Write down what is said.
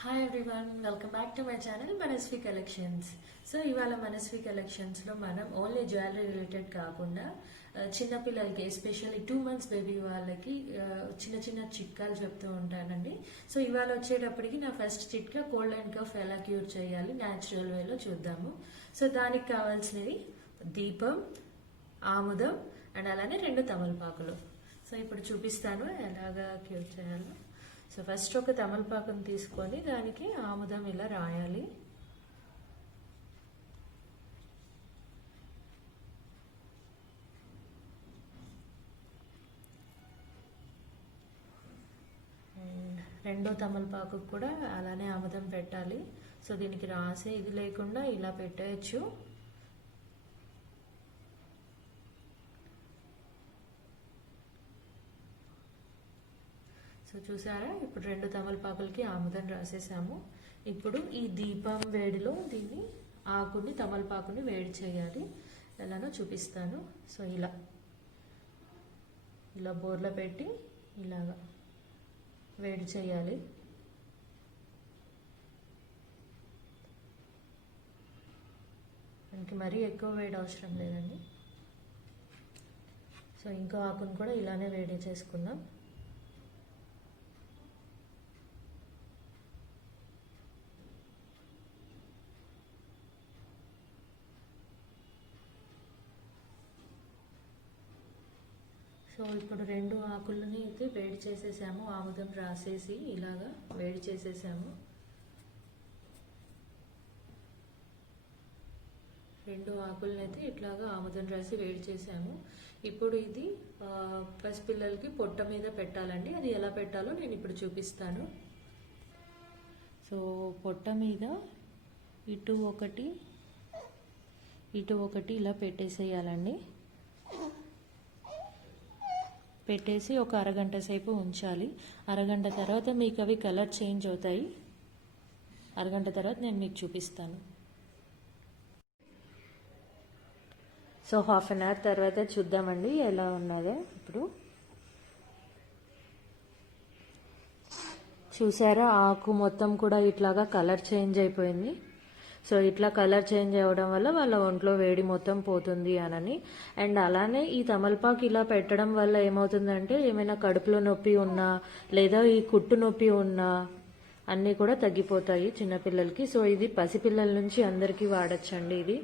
Hi everyone, welcome back to my channel Manasvi collections. So ఇవాళ మనస్వి కలెక్షన్స్లో మనం only jewellery related కాకుండా చిన్నపిల్లలకి ఎస్పెషల్లీ 2 months బేబీ వాళ్ళకి చిన్న చిన్న చిట్కాలు చెప్తూ ఉంటానండి. సో ఇవాళ వచ్చేటప్పటికి నా ఫస్ట్ చిట్కా కోల్డ్ అండ్ కఫ్ ఎలా క్యూర్ చేయాలి న్యాచురల్ వేలో చూద్దాము. సో దానికి కావాల్సినవి దీపం, ఆముదం అండ్ అలానే 2 తమలపాకులు. సో ఇప్పుడు చూపిస్తాను ఎలాగా క్యూర్ చేయాలో. సో ఫస్ట్ ఒక తమలపాకును తీసుకొని దానికి ఆముదం ఇలా రాయాలి. అండ్ రెండో తమలపాకు కూడా అలానే ఆముదం పెట్టాలి. సో దీనికి రాసే ఇది లేకుండా ఇలా పెట్టేయచ్చు. సో చూసారా, ఇప్పుడు 2 తమలపాకులకి ఆముదం రాసేసాము. ఇప్పుడు ఈ దీపం వేడిలో దీన్ని ఆకుని తమలపాకుని వేడి చేయాలి. ఎలానో చూపిస్తాను. సో ఇలా బోర్లో పెట్టి ఇలాగా వేడి చేయాలి. మనకి మరీ ఎక్కువ వేడి అవసరం లేదండి. సో ఇంకో ఆకును కూడా ఇలానే వేడి చేసుకుందాం. సో ఇప్పుడు 2 ఆకులని అయితే వేడి చేసేసాము. ఆముదం రాసేసి ఇలాగా వేడి చేసేసాము. 2 ఆకులని అయితే ఇట్లాగా ఆముదం రాసి వేడి చేసాము. ఇప్పుడు ఇది పసిపిల్లలకి పొట్ట మీద పెట్టాలండి. అది ఎలా పెట్టాలో నేను ఇప్పుడు చూపిస్తాను. సో పొట్ట మీద ఇటు ఒకటి ఇలా పెట్టేసేయాలండి. పెట్టేసి ఒక అరగంట సేపు ఉంచాలి. అరగంట తర్వాత మీకు అవి కలర్ చేంజ్ అవుతాయి. అరగంట తర్వాత నేను మీకు చూపిస్తాను. సో 1/2 hour తర్వాత చూద్దామండి ఎలా ఉన్నదో. ఇప్పుడు చూసారా, ఆకు మొత్తం కూడా ఇట్లాగా కలర్ చేంజ్ అయిపోయింది. సో ఇట్లా కలర్ చేంజ్ అవ్వడం వల్ల వాళ్ళ ఒంట్లో వేడి మొత్తం పోతుంది అనని. అండ్ అలానే ఈ తమలపాకు ఇలా పెట్టడం వల్ల ఏమవుతుందంటే ఏమైనా కడుపులో నొప్పి ఉన్నా లేదా ఈ కుట్టు నొప్పి ఉన్నా అన్నీ కూడా తగ్గిపోతాయి చిన్నపిల్లలకి. సో ఇది పసిపిల్లల నుంచి అందరికీ వాడచ్చండి ఇది.